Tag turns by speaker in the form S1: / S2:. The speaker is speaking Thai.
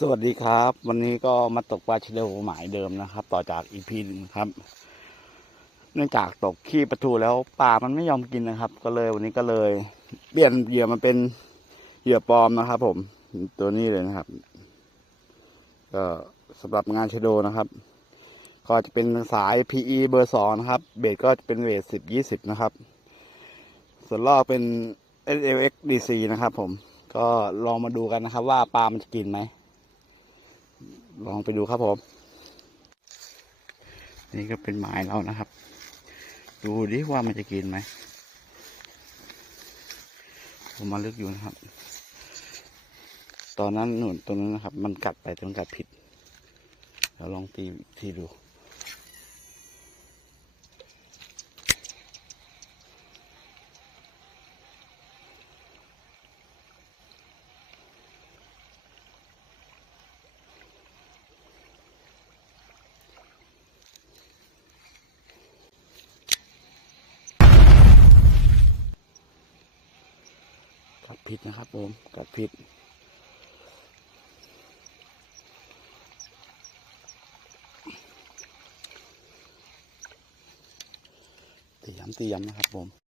S1: สวัสดีครับ วันนี้ก็มาตกปลาชิเลโอหมายเดิมนะครับ ต่อจากอีพีหนึ่งครับ เนื่องจากตกขี้ปลาทูแล้วปลามันไม่ยอมกินนะครับ ก็เลยวันนี้ก็เลยเปลี่ยนเหยื่อมาเป็นเหยื่อปลอมนะครับ ผมตัวนี้เลยนะครับก็สำหรับงานชะโดนะครับ ก็จะเป็นสาย PE เบอร์สองนะครับ เบสก็จะเป็นเวทสิบยี่สิบนะครับ ส่วนลอกเป็น SLX DC นะครับ ผมก็ลองมาดูกันนะครับ ว่าปลามันจะกินไหม ลองไปดูครับผม นี่ก็เป็นหมายเรานะครับ ดูดิว่ามันจะกินไหมผมมาลึกอยู่นะครับ ตอนนั้นหนุนตรงนั้นนะครับ มันกัดไปแต่มันกัดผิดเราลองตีทีดู ผิดนะครับผม กัดผิด ตีย้ำตีย้ำนะครับผม